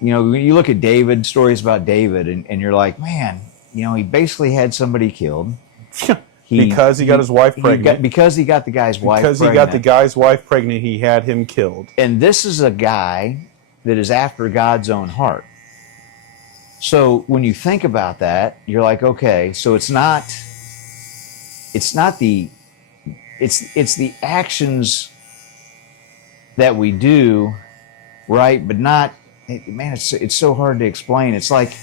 when you look at David, stories about David, and you're like, man, he basically had somebody killed. Because he got his wife pregnant. Because he got the guy's wife pregnant. Because he got the guy's wife pregnant, he had him killed. And this is a guy that is after God's own heart. So when you think about that, you're like, okay, so it's the actions that we do, right? But not, man, it's so hard to explain. It's like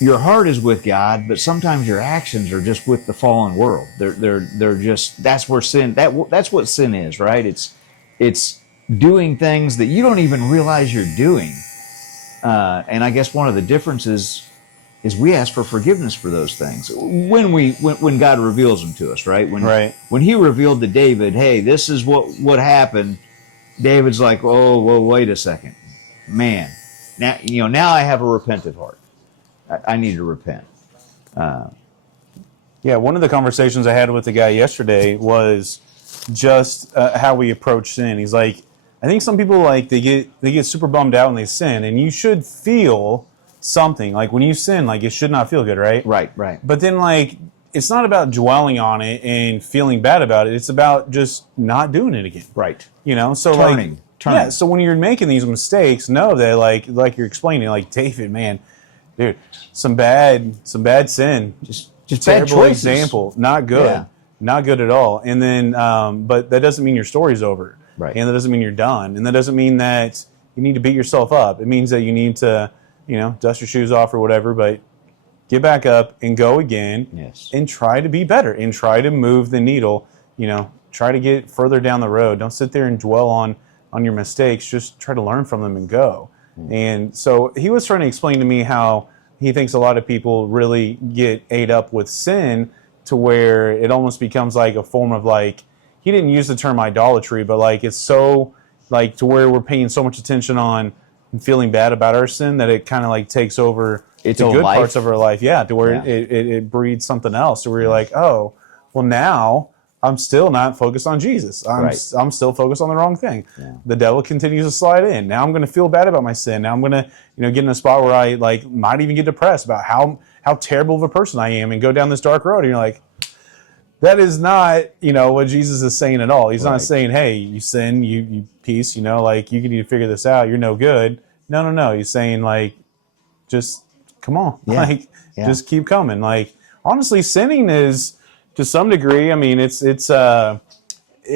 your heart is with God, but sometimes your actions are just with the fallen world. They're just, that's where sin, that's what sin is, right? It's doing things that you don't even realize you're doing. And I guess one of the differences is we ask for forgiveness for those things when God reveals them to us, right? When He revealed to David, hey, this is what happened. David's like, oh, well, wait a second, man. Now I have a repentant heart. I need to repent. One of the conversations I had with the guy yesterday was just how we approach sin. He's like, I think some people they get super bummed out when they sin, and you should feel something. Like when you sin, it should not feel good, right? Right. But then it's not about dwelling on it and feeling bad about it. It's about just not doing it again. Right. So turning. Yeah. So when you're making these mistakes, know that like you're explaining, David, man, dude, some bad sin. Just terrible bad choices. Example. Not good. Yeah. Not good at all. And then, but that doesn't mean your story's over. Right. And that doesn't mean you're done. And that doesn't mean that you need to beat yourself up. It means that you need to, dust your shoes off or whatever, but get back up and go again. Yes. And try to be better and try to move the needle, try to get further down the road. Don't sit there and dwell on your mistakes. Just try to learn from them and go. And so he was trying to explain to me how he thinks a lot of people really get ate up with sin to where it almost becomes like a form of he didn't use the term idolatry, but it's so to where we're paying so much attention on and feeling bad about our sin that it kind of takes over the good parts of our life. Yeah, to where it breeds something else. To where you're like, oh, well now I'm still not focused on Jesus. I'm still focused on the wrong thing. Yeah. The devil continues to slide in. Now I'm going to feel bad about my sin. Now I'm going to get in a spot where I might even get depressed about how terrible of a person I am and go down this dark road. And you're like, that is not, what Jesus is saying at all. He's not saying, hey, you sin, you piece, you need to figure this out. You're no good. No. He's saying just come on. Yeah. Just keep coming. Honestly, sinning is, to some degree, I mean, it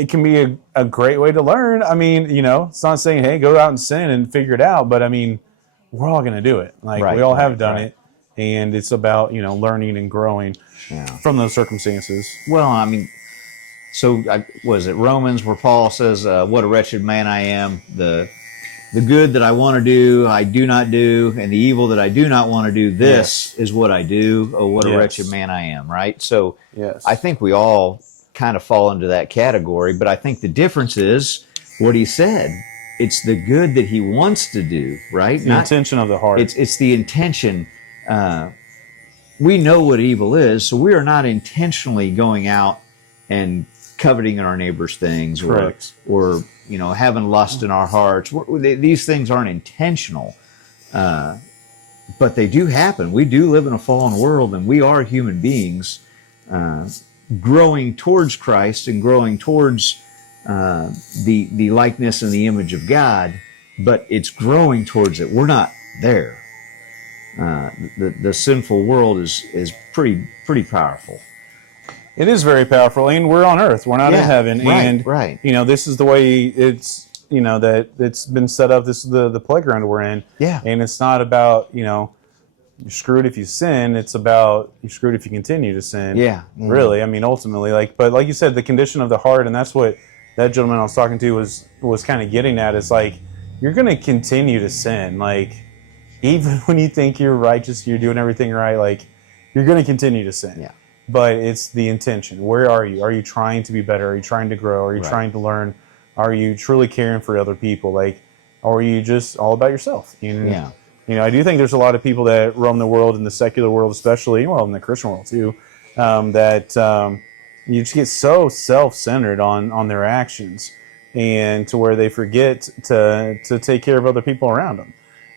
can be a great way to learn. I mean, it's not saying, hey, go out and sin and figure it out. But I mean, we're all going to do it. We all have done it. And it's about, learning and growing from those circumstances. Well, I mean, so was it Romans where Paul says, what a wretched man I am. The good that I want to do, I do not do. And the evil that I do not want to do, this is what I do. Oh, what a wretched man I am, right? So I think we all kind of fall into that category. But I think the difference is what he said. It's the good that he wants to do, right? The intention of the heart. It's the intention. We know what evil is, so we are not intentionally going out and coveting in our neighbor's things or having lust in our hearts. These things aren't intentional, but they do happen. We do live in a fallen world, and we are human beings growing towards Christ and growing towards the likeness and the image of God, but it's growing towards it. We're not there. The sinful world is pretty powerful. It is very powerful, and we're on earth. We're not in heaven. Right. This is the way it's that it's been set up. This is the playground we're in. Yeah. And it's not about you're screwed if you sin. It's about you're screwed if you continue to sin. Yeah. Really. I mean, ultimately, but like you said, the condition of the heart, and that's what that gentleman I was talking to was kind of getting at. Is you're going to continue to sin. Even when you think you're righteous, you're doing everything right, you're going to continue to sin. Yeah. But it's the intention. Where are you? Are you trying to be better? Are you trying to grow? Are you trying to learn? Are you truly caring for other people? Or are you just all about yourself? Yeah. I do think there's a lot of people that roam the world, in the secular world especially, well, in the Christian world too, that you just get so self-centered on their actions and to where they forget to take care of other people around them,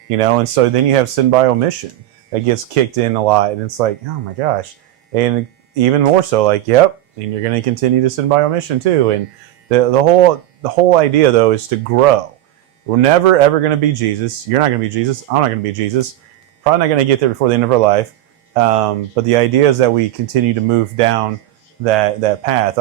and so then you have sin by omission that gets kicked in a lot, and it's like, oh my gosh. And even more so, like, yep, and you're going to continue to sin by omission too. And the whole idea though is to grow. We're never ever going to be Jesus. You're not going to be Jesus. I'm not going to be Jesus. Probably not going to get there before the end of our life. But the idea is that we continue to move down that path.